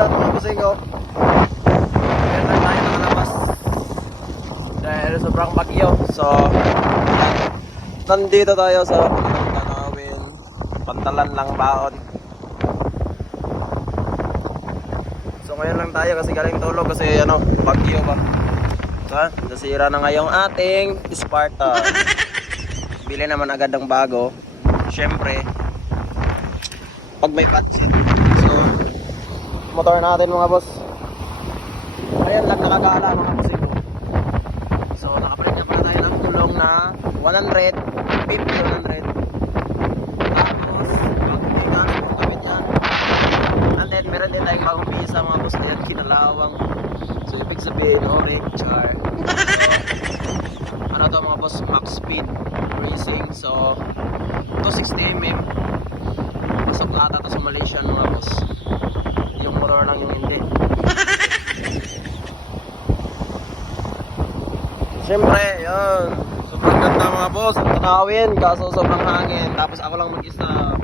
yun mga busingo. Ayan lang tayo nakalabas. Dahil sobrang bagyo. So, nandito tayo sa Tanawin. Pantalan lang baon. So ngayon lang tayo kasi galing tulog kasi ano, bagyo ba. So, nasira na ngayong ating Sparta. Bili naman agad ng bago. Siyempre, pag may budget. So, motor natin mga boss. Ayan lang nakagala mga boss. So, nakapalit na pala tayo ng tulong na 100, 50, 100. Tapos, may gas po kami dyan. And then, meron din tayong bagong pisa mga boss. Ayan, kinalawang. So, ibig sabihin, char. So, ano to mga boss? Max speed racing. So, 260mm. Pasok ata to sa Malaysia mga boss. Yung motor lang yung hindi. Siyempre, yun. Sobrang ganda mga boss. Ang tanawin, kaso sobrang hangin. Tapos ako lang mag-isa.